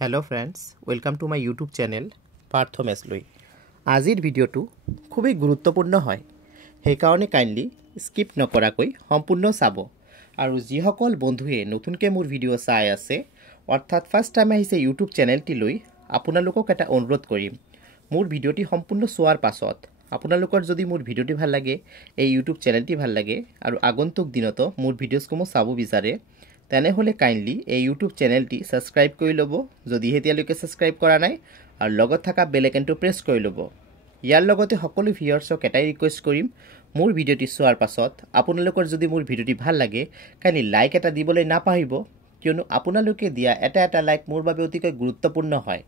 Hello friends, welcome to my YouTube channel Partho Mesloi. আজিৰ ভিডিওটো খুবই গুৰুত্বপূৰ্ণ হয়। সেই কাৰণে কাইন্ডলি স্কিপ নকৰাকৈ সম্পূৰ্ণ চাব। আৰু যিসকল বন্ধুৱে নতুনকৈ মোৰ ভিডিও চাই আছে অৰ্থাৎ ফাৰ্স্ট টাইম আহিছে YouTube চেনেলটি লৈ আপোনালোকক এটা অনুৰোধ কৰিম। মোৰ ভিডিওটি সম্পূৰ্ণ চোৱাৰ পাছত আপোনালোকৰ যদি মোৰ ভিডিওটি ভাল লাগে, এই YouTube চেনেলটি ভাল লাগে আৰু আগন্তুক দিনত মোৰ ভিডিওসমূহ চাব বিচাৰে তেনেহলে কাইন্ডলি এই YouTube চেনেলটি সাবস্ক্ৰাইব কৰি লব যদি হেতিয়ালৈকে সাবস্ক্ৰাইব কৰা নাই আৰু লগত থকা বেল আইকনটো প্ৰেছ কৰি লব। ইয়াৰ লগতে সকলো ভিউয়াৰ্ছক এটাই ৰিকুৱেষ্ট কৰিম, মোৰ ভিডিওটি চোৱাৰ পাছত আপোনালোকৰ যদি মোৰ ভিডিওটি ভাল লাগে কাইন্ডলি লাইক এটা দিবলৈ নাপাহৰিব, কিয়নো আপোনালোকে দিয়া এটা লাইক মোৰ বাবে অতিকৈ গুৰুত্বপূৰ্ণ হয়।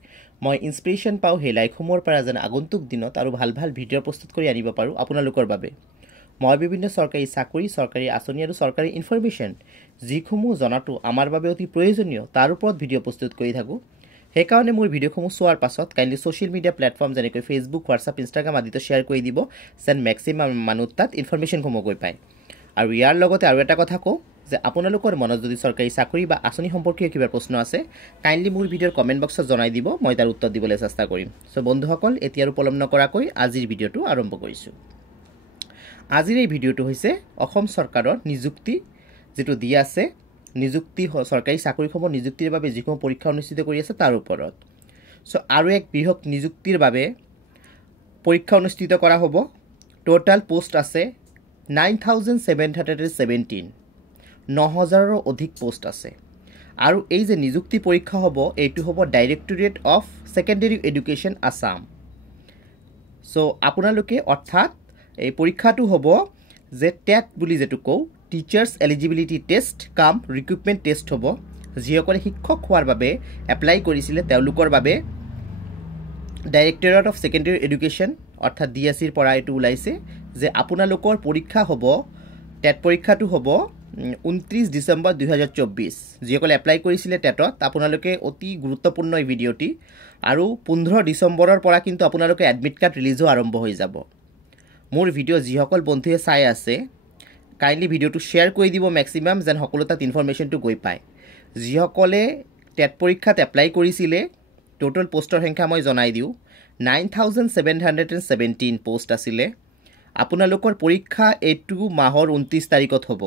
মই ইনস্পিৰেশন পাও হে লাইকসমূহৰ পৰা যেন আগন্তুক দিনত আৰু ভাল ভিডিও প্ৰস্তুত কৰি আনিব পাৰো আপোনালোকৰ বাবে। মই বিভিন্ন সৰকাৰি চাকৰি, সৰকাৰি আঁচনি আৰু সৰকাৰি ইনফৰমেশন যিসমূহ জনাটো আমাৰ বাবে অতি প্ৰয়োজনীয় তাৰ ওপৰত ভিডিও প্ৰস্তুত কৰি থাকো। সেই কাৰণে মোৰ ভিডিওসমূহ চোৱাৰ পাছত কাইন্ডলি সোশ্যাল মিডিয়া প্ল্যাটফৰ্ম যেনেকৈ ফেসবুক, হোয়াটসঅ্যাপ, ইনষ্টাগ্ৰাম আদিতে শেয়াৰ কৰি দিব যেন ম্যাক্সিমাম মানুহ তাত ইনফৰমেশনসমূহ গৈ পায়। আৰু ইয়াৰ লগতে আৰু এটা কথা কওঁ যে আপোনালোকৰ মনত যদি সৰকাৰি চাকৰি বা আঁচনি সম্পৰ্কীয় কিবা প্ৰশ্ন আছে কাইন্ডলি মোৰ ভিডিওৰ কমেন্ট বক্সত জনাই দিব, মই তাৰ উত্তৰ দিবলৈ চেষ্টা কৰিম। সো বন্ধুসকল এতিয়া আৰু পলম নকৰাকৈ আজিৰ ভিডিওটো আৰম্ভ কৰিছো। আজিৰ এই ভিডিওটো হৈছে অসম চৰকাৰৰ নিযুক্তি যেটো দি আছে নিযুক্তি সৰকাৰি চাকৰিসমূহ নিযুক্তিৰ বাবে যিসমূহ পৰীক্ষা অনুষ্ঠিত কৰি আছে তাৰ ওপৰত। সো আৰু এক বৃহৎ নিযুক্তিৰ বাবে পৰীক্ষা অনুষ্ঠিত কৰা হ'ব। টোটাল পোষ্ট আছে 9717, 9000ৰ অধিক পোষ্ট আছে। আৰু এই যে নিযুক্তি পৰীক্ষা হ'ব এইটো হ'ব directorate of secondary education Assam. So আপোনালোকে অৰ্থাৎ এই পৰীক্ষাটো হ'ব যে টেট বুলি যেটো কও টিচাৰ্স এলিজিবিলিটি টেষ্ট কাম ৰিক্ৰুটমেন্ট টেষ্ট হ'ব। যিসকলে শিক্ষক হোৱাৰ বাবে এপ্লাই কৰিছিলে তেওঁলোকৰ বাবে ডাইৰেক্টৰেট অফ সেকেন্ডাৰী এডুকেশ্যন অৰ্থাৎ ডিএসসিৰ পৰা এটো ওলাইছে যে আপোনালোকৰ পৰীক্ষা হ'ব টেট পৰীক্ষাটো হ'ব 29 ডিসেম্বৰ 2024। যিসকলে এপ্লাই কৰিছিলে টেটত আপোনালোকে অতি গুৰুত্বপূৰ্ণ এই ভিডিওটি। আৰু 15 ডিসেম্বৰৰ পৰা কিন্তু আপোনালোকে এডমিট কাৰ্ড ৰিলিজো আৰম্ভ হৈ যাব। মোৰ ভিডিও যিসকল বন্ধুৱে চাই আছে কাইন্ডলি ভিডিওটো শেয়াৰ কৰি দিব ম্যাক্সিমাম যেন সকলো তাত ইনফৰমেশনটো গৈ পায়। যিসকলে টেট পৰীক্ষাত এপ্লাই কৰিছিলে টোটাল পোষ্টৰ সংখ্যা মই জনাই দিও 9717 পোষ্ট আছিলে। আপোনালোকৰ পৰীক্ষা এইটো মাহৰ 29 তাৰিখত হ'ব,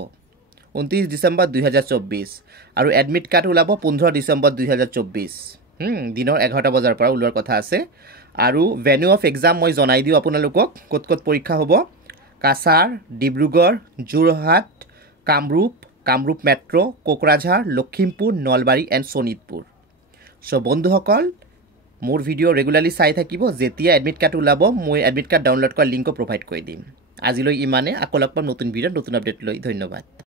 29 ডিসেম্বৰ 2024 আৰু এডমিট কাৰ্ড ওলাব 15 ডিসেম্বৰ 2024 দিনৰ 11টা বজাৰ পৰা ওলোৱাৰ কথা আছে। আৰু ভেন্যু অফ এক্সাম মই জনাই দিও আপোনালোকক ক'ত পৰীক্ষা হ'ব। Cachar, Dibrugarh, Jorhat, Kamrup metro, Kokrajhar, Lakhimpur, Nalbari and Sonitpur. So বন্ধুসকল মোৰ ভিডিও ৰেগুলাৰলি চাই থাকিব। যেতিয়া এডমিট কাৰ্ড ওলাব মই এডমিট কাৰ্ড ডাউনলোড কৰাৰ লিংকো প্ৰভাইড কৰি দিম। আজিলৈ ইমানে, আকৌ লগ পাম নতুন ভিডিঅ' নতুন আপডেট লৈ। ধন্যবাদ।